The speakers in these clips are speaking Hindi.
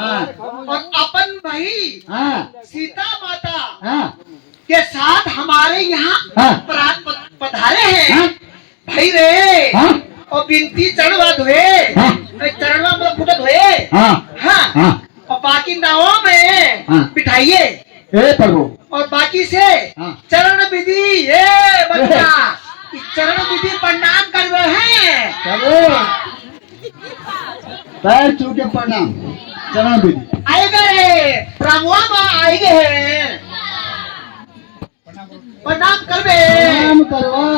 हाँ और अपन भाई हाँ सीता माता हाँ के साथ हमारे यहाँ हाँ पधारे हैं हाँ भाई रे। हाँ और बिनती चढ़वा धोए हाँ चढ़वा में फुटा धोए हाँ हाँ हाँ और बाकी नावों में हाँ। बिठाइए हे प्रभु और बाकी से हाँ। चरण विधि ये बच्चा चरण विधि प्रणाम कर रहे हैं। चलो पैर छू के प्रणाम चरण विधि आएगा रे प्रभुआ माँ आएगे हैं प्रणाम करबे प्रणाम करवा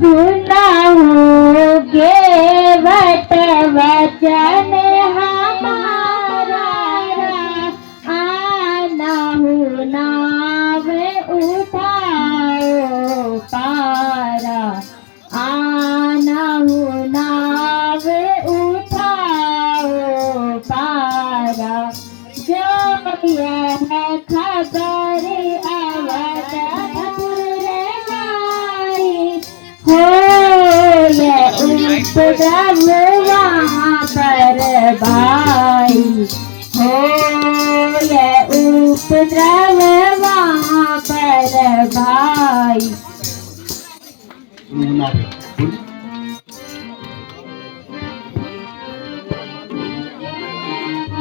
सुना होगे वट वचन हमारा आना हो नाव उठाओ पारा आना हो नाव उठाओ पारा जो यह खबर अवतपुर हमारी हो ये उपद्रव वहाँ पर भाई हो ये उपद्रव वहाँ पर भाई।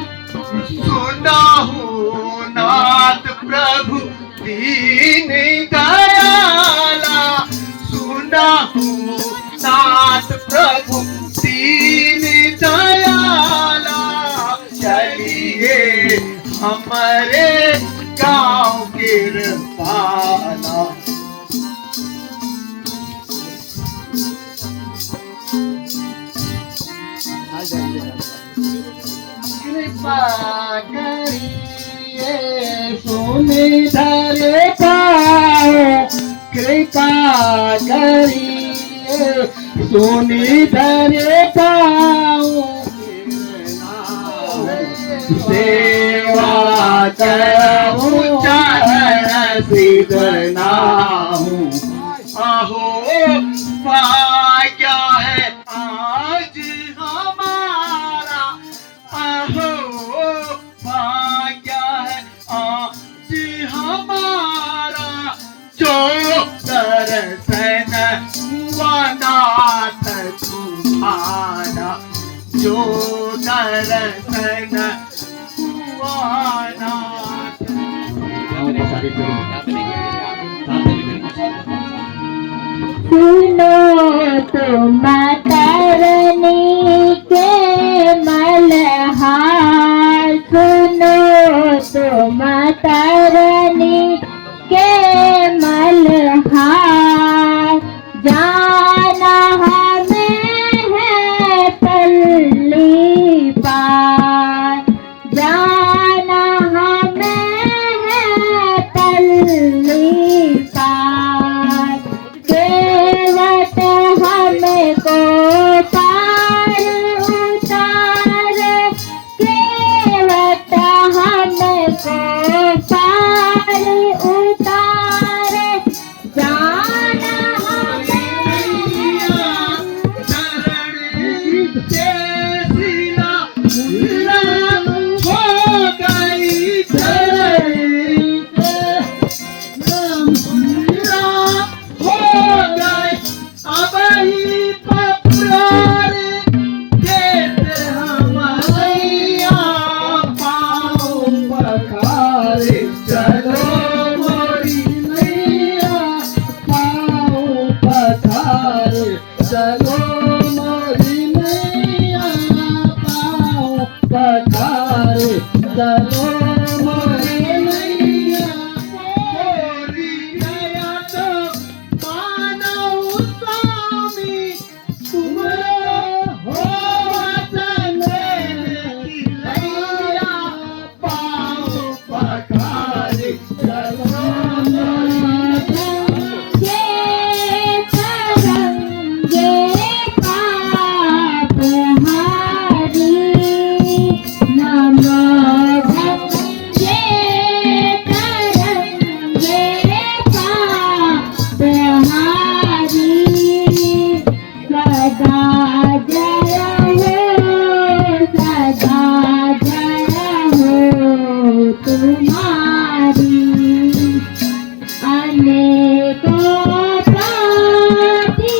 सुना हूँ नाथ प्रभु दीन दयाला सुना हूँ नाथ प्रभु दीन दयाला चलिए हमारे गाँव गिरपाला कृपा करिए सोने धरे पाओ कृपा करिए सोने धरे पाओ सेवा करूं चरण सिद्धना हूँ आहो भाग्य है आज हमारा आहो भाग्य है आज हमारा जो दर्शन हुआ नाथ तुम्हारा जो दर्शन हुआ नाथ। सुनो तुम तरनी के मलहार सुनो तुम तरनी के मलहार जाना हमें है पल्ली पार जाना हमें है पल्ली पार केवट हमको पार उतार केवट हमको पार उतार जाना चलो मोरी मैया पाओ पधारे चलो मोरी मैया मोरी दया तो मानो स्वामी तुम हो वतन की तुम्हारी अनेकों जातियों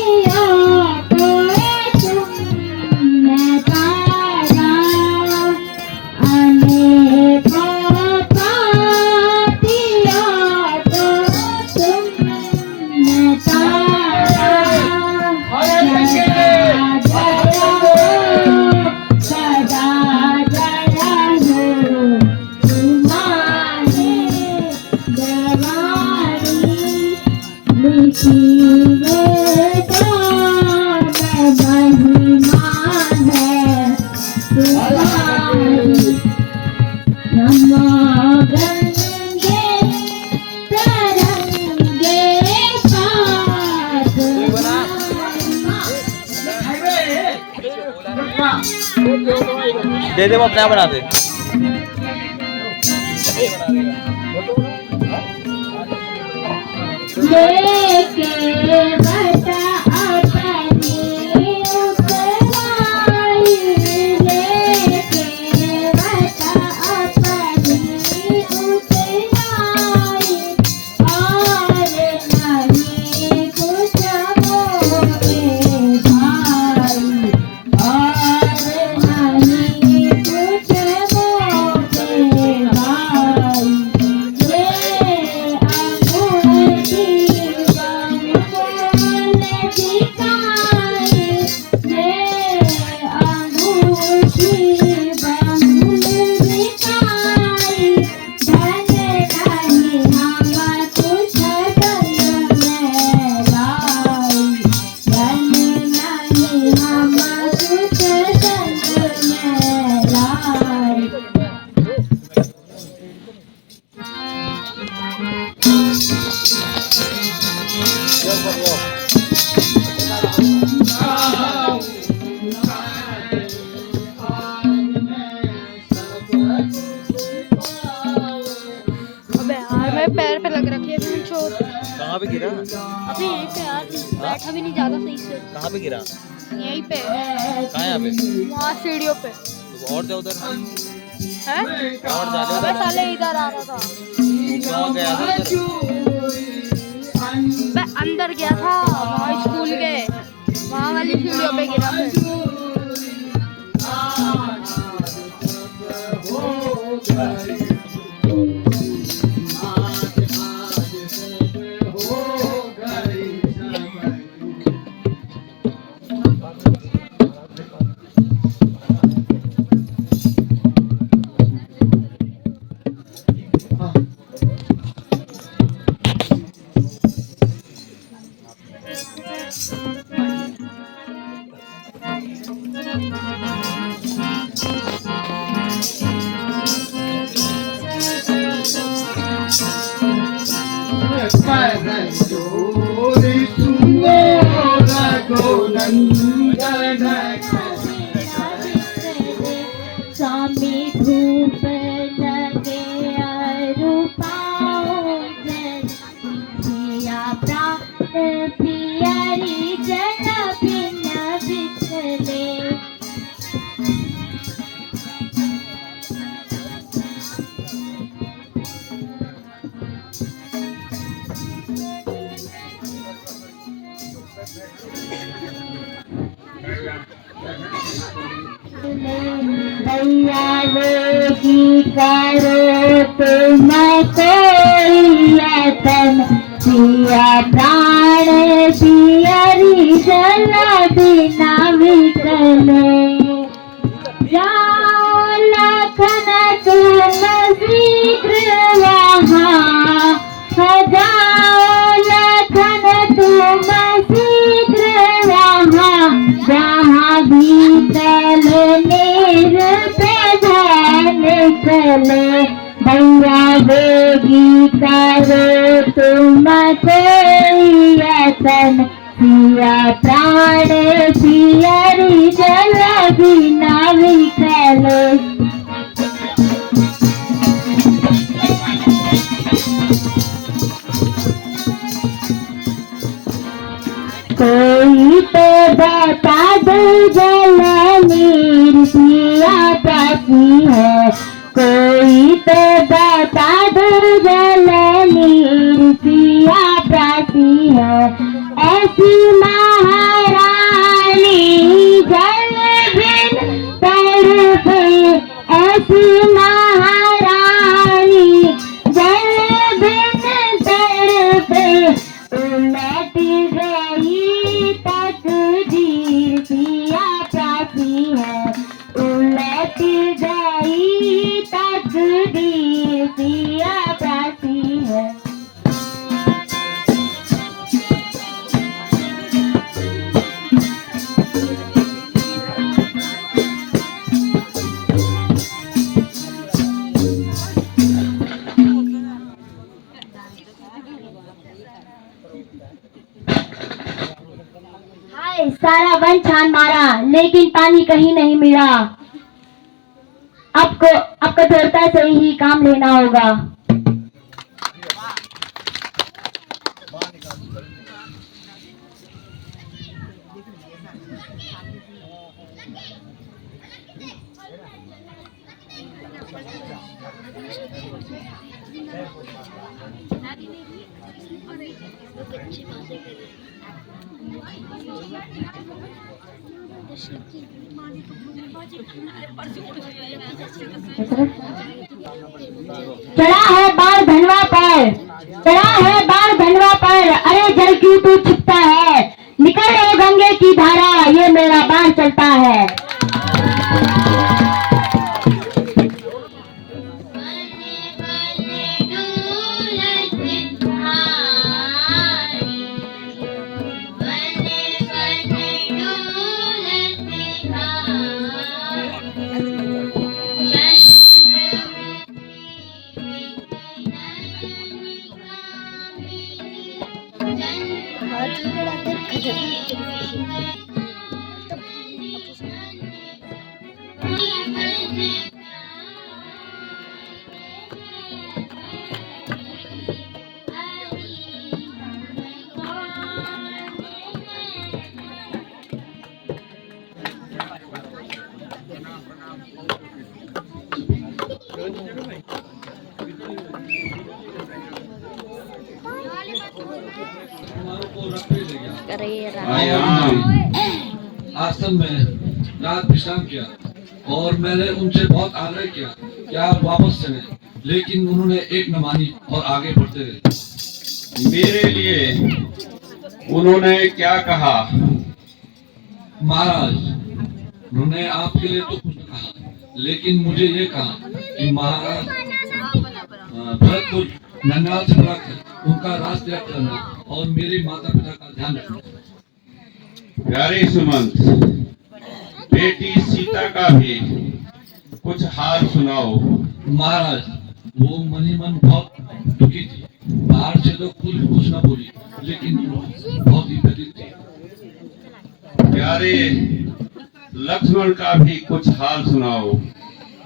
को तुमने तारा अनेकों जातियों को तुमने तारा सदा जया हो तुम्हारे दरबारी लिखी महिमा है तुम्हारी नमो गंगे तरंगे दे दे वो अपने आप बना दे। लेके बता अपनी उतराई लेके बता अपनी उतराई और नहीं कुछ मोरे भाई और नहीं कुछ मोरे भाई ये अंगूठी बंगोल दिखाई ये अंगूठी बंगोल दिखाई धन नहीं हम कुछ संग में लाई धन नहीं हम कुछ संग में लाई अबे यार मेरे पैर पे लग रखी है फिर चोट। कहाँ पे गिरा? अबे यहीं पे यार बैठा भी नहीं ज्यादा सही से। कहाँ पे गिरा? यहीं पे कहाँ यहाँ पे? वहाँ सीढ़ियों पे तो और जा उधर। है। और जा अबे उधर। साले इधर आ रहा था। वहाँ गया था उधर। मैं अंदर गया था वहाँ स्कूल के वहाँ वाली सीढ़ियों पे गिरा फिर। स्वामी धूप लगे अरुपाओ सिया प्राण पियरी जल बिन बिचले भैया वेगी करो तुम कोई यतन पिया प्राण पियरी जल बिना विकले जाओ लखन तुम शीघ्र वहाँ जाओ लखन तुम शीघ्र वहाँ जहाँ भीतर चले भैया वेगी करो तुम कोई यतन पिया प्राण पियरी जल बिना विकले कोई तो बता दो जल नीर पिया पति है कोई तो बता ऐसी महारानी जल बिन तड़पे, ऐसी महारानी जल बिन तड़पे, उलट गई तकदीर पिया प्यासी है, उलट गई तकदीर पिया प्यासी है। हाय सारा वन छान मारा लेकिन पानी कहीं नहीं मिला, अब कठोरता से ही काम लेना होगा। चढ़ा है बाढ़ धनवा पर, चढ़ा है बाढ़ धनवा पर, अरे जल क्यों तू छिपता है, निकल रे गंगे की धारा, ये मेरा बाढ़ चलता है। आश्रम में रात विश्राम किया और मैंने उनसे बहुत आग्रह किया कि आप वापस चलें, लेकिन उन्होंने एक न मानी और आगे बढ़ते रहे। मेरे लिए उन्होंने क्या कहा? महाराज, उन्होंने आपके लिए तो कुछ न कहा, लेकिन मुझे ये कहा कि महाराज भरतपुर नंगाल से बड़ा है, उनका राज त्याग करना और मेरे माता पिता का ध्यान रखना। प्यारे सुमंत, बेटी सीता का भी कुछ हाल सुनाओ। महाराज, वो मन ही मन बहुत दुखी थी, बाहर से तो कुछ न बोली, लेकिन बहुत ही व्यथित थी। प्यारे लक्ष्मण का भी कुछ हाल सुनाओ।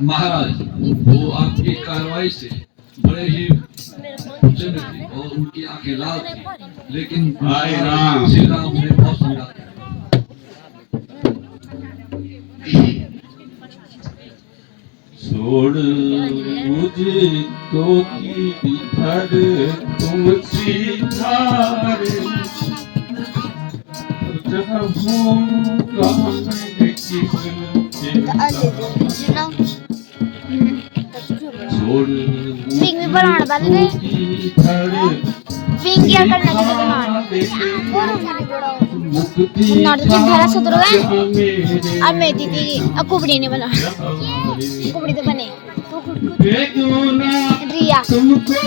महाराज, वो आपकी कार्रवाई से बड़े ही गुस्से में थे और उनकी आंखें लाल थी, लेकिन हाय राम। श्री राम उन्हें बहुत समझाते। छोड़ मुझे तो की धर तुम सीधार, जब होगा मैं छोड़ पिंक भी बनाने वाले थे, पिंक क्या करना भरा सतर और मैं दीदी अब कुबड़ी नहीं बना, कुबड़ी तो बने रिया कुबड़ी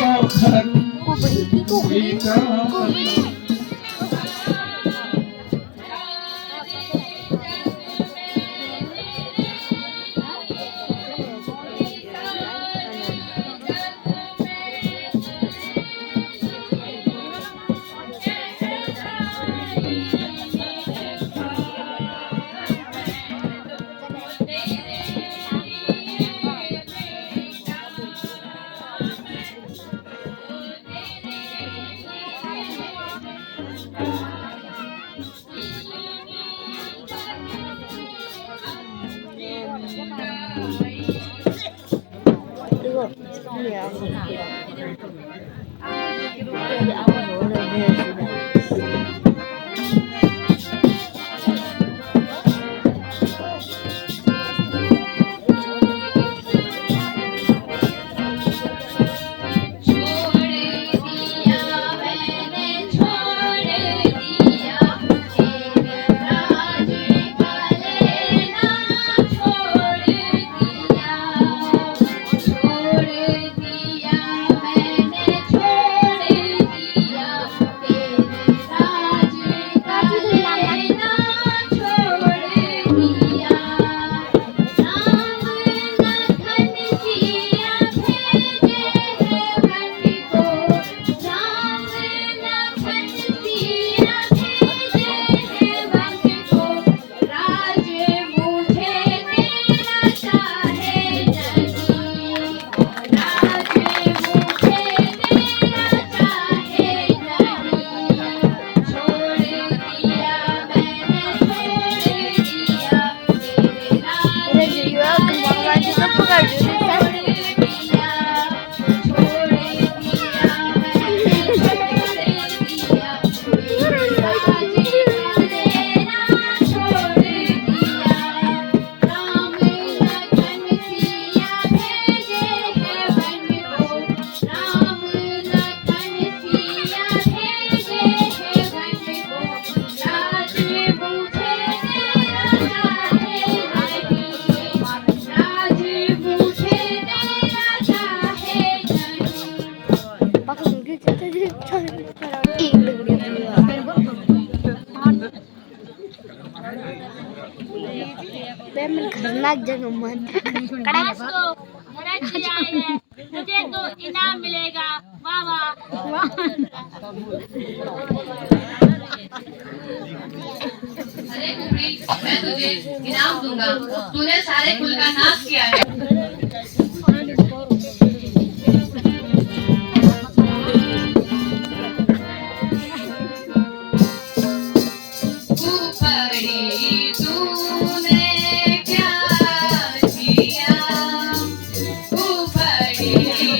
भाग जा मत मुझे तो इनाम मिलेगा। वाह वाह। अरे कुबड़ी, मैं तुझे इनाम दूंगा। तूने सारे कुल का नाश किया है। कुबड़ी, तूने क्या किया? कुबड़ी,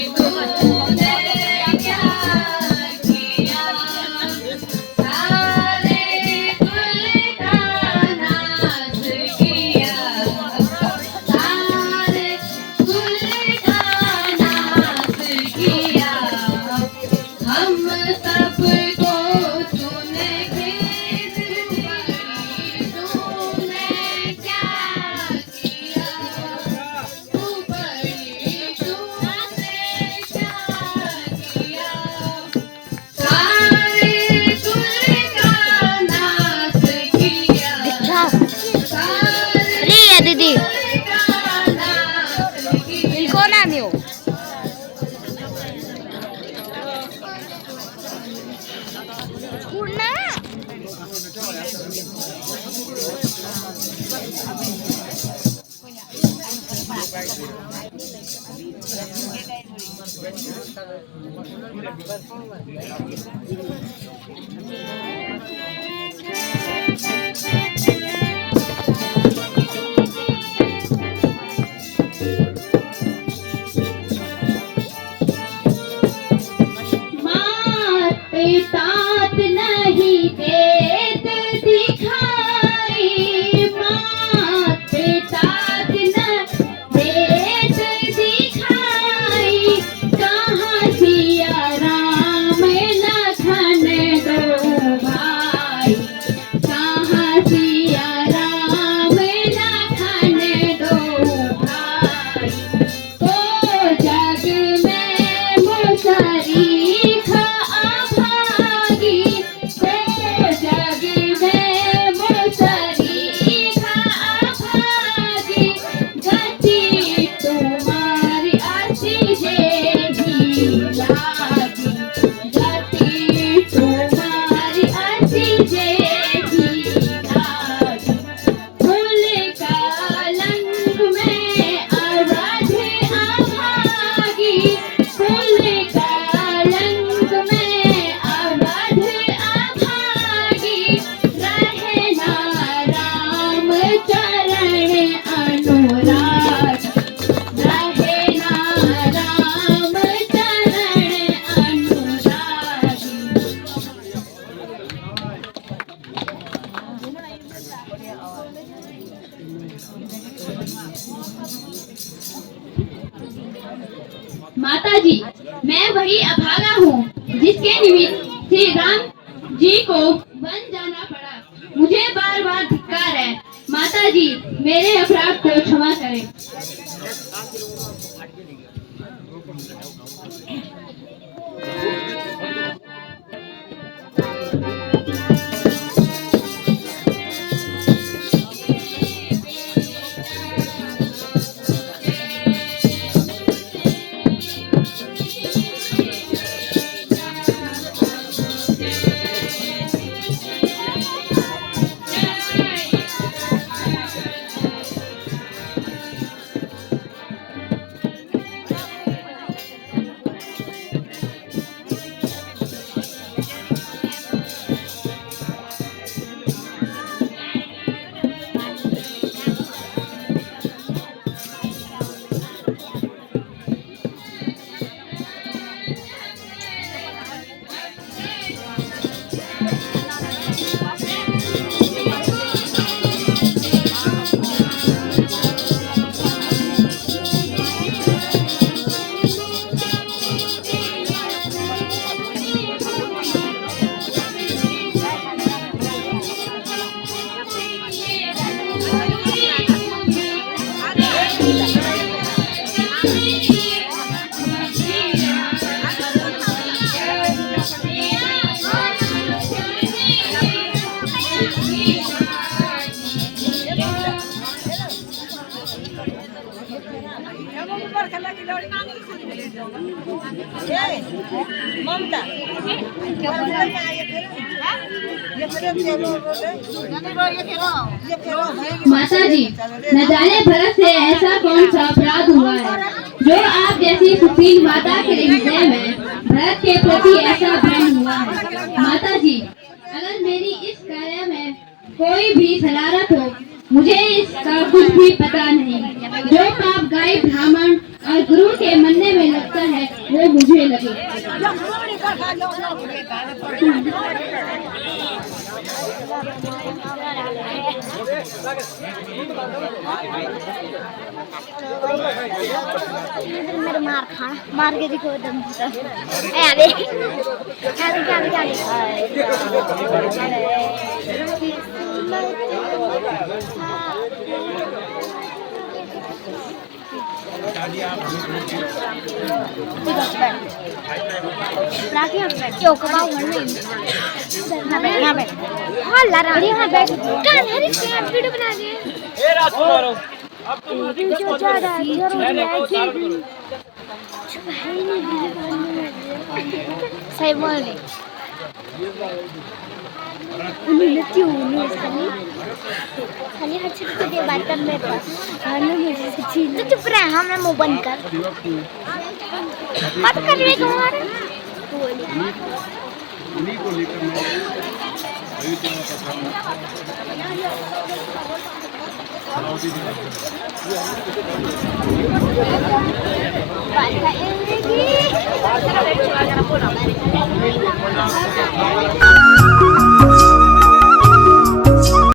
तूने क्या किया? सारे कुल का नाश किया। सारे कुल का नाश किया। हम सबको तूने खेद दी। तूने क्या किया? कुबड़ी, तूने क्या किया? सारे कुल का नाश किया। सारे रिया दीदी कुल का नाश किया। कौन आमी हो पूर्णा मात तात नहीं देत दिखाई। मात तात न देत दिखाई। कहाँ सिया राम लखन दो भाई। कहाँ सिया राम लखन दो भाई। ओ जग में मुसरी खा भागी। ओ जग में मुसरी खा भागी। गति तुम्हारी अति जेही लागी। गति तुम्हारी अति जेही लागी। फूल कलंक में अवध अभागी। फूल कलंक में अवध अभागी। रहे ना राम चरण अनुराग। रहे ना राम चरण अनुराग। माता जी, मैं वही अभागा हूँ जिसके निमित्त श्री राम जी को वन जाना पड़ा। मुझे बार बार धिक्कार है। माता जी, मेरे अपराध को क्षमा करें। माता जी, न जाने भरत से ऐसा कौन सा अपराध हुआ है जो आप जैसी सुशील माता के हृदय में भरत के प्रति ऐसा भ्रम हुआ है। माता जी, अगर मेरी इस कार्य में कोई भी शरारत हो, मुझे इसका कुछ भी पता नहीं। जो पाप गाय ब्राह्मण और गुरु के मनने में लगता है वो मुझे लगे। मेरे मार खाना मार के दिखो दम से अरे क्या सही बोल रही खाली हर चीज को दे बात कर मेरे पास तो चुप रहे हाँ मैं मुंह बंद कर मत कर रहे तुम्हारे उन्हीं को लेकर मैं अयोध्या का